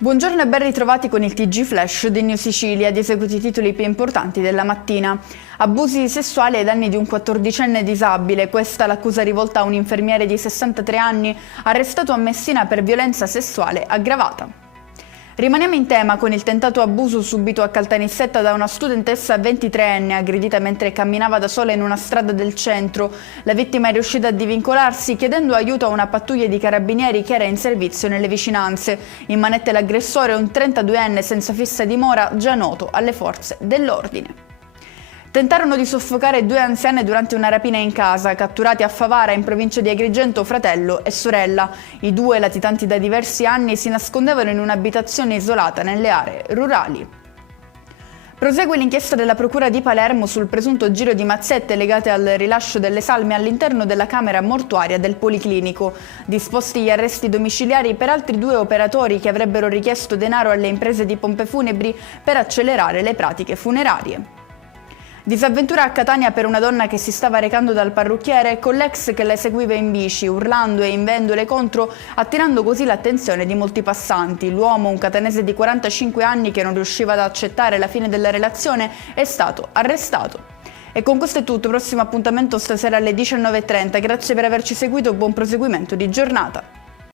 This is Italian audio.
Buongiorno e ben ritrovati con il TG Flash di New Sicilia, di eseguiti i titoli più importanti della mattina. Abusi sessuali ai danni di un 14enne disabile, questa l'accusa rivolta a un infermiere di 63 anni arrestato a Messina per violenza sessuale aggravata. Rimaniamo in tema con il tentato abuso subito a Caltanissetta da una studentessa 23enne aggredita mentre camminava da sola in una strada del centro. La vittima è riuscita a divincolarsi chiedendo aiuto a una pattuglia di carabinieri che era in servizio nelle vicinanze. In manette l'aggressore, un 32enne senza fissa dimora, già noto alle forze dell'ordine. Tentarono di soffocare due anziane durante una rapina in casa, catturati a Favara in provincia di Agrigento fratello e sorella. I due, latitanti da diversi anni, si nascondevano in un'abitazione isolata nelle aree rurali. Prosegue l'inchiesta della Procura di Palermo sul presunto giro di mazzette legate al rilascio delle salme all'interno della camera mortuaria del Policlinico. Disposti gli arresti domiciliari per altri due operatori che avrebbero richiesto denaro alle imprese di pompe funebri per accelerare le pratiche funerarie. Disavventura a Catania per una donna che si stava recando dal parrucchiere con l'ex che la seguiva in bici, urlando e invendole contro, attirando così l'attenzione di molti passanti. L'uomo, un catanese di 45 anni che non riusciva ad accettare la fine della relazione, è stato arrestato. E con questo è tutto, prossimo appuntamento stasera alle 19:30. Grazie per averci seguito, buon proseguimento di giornata.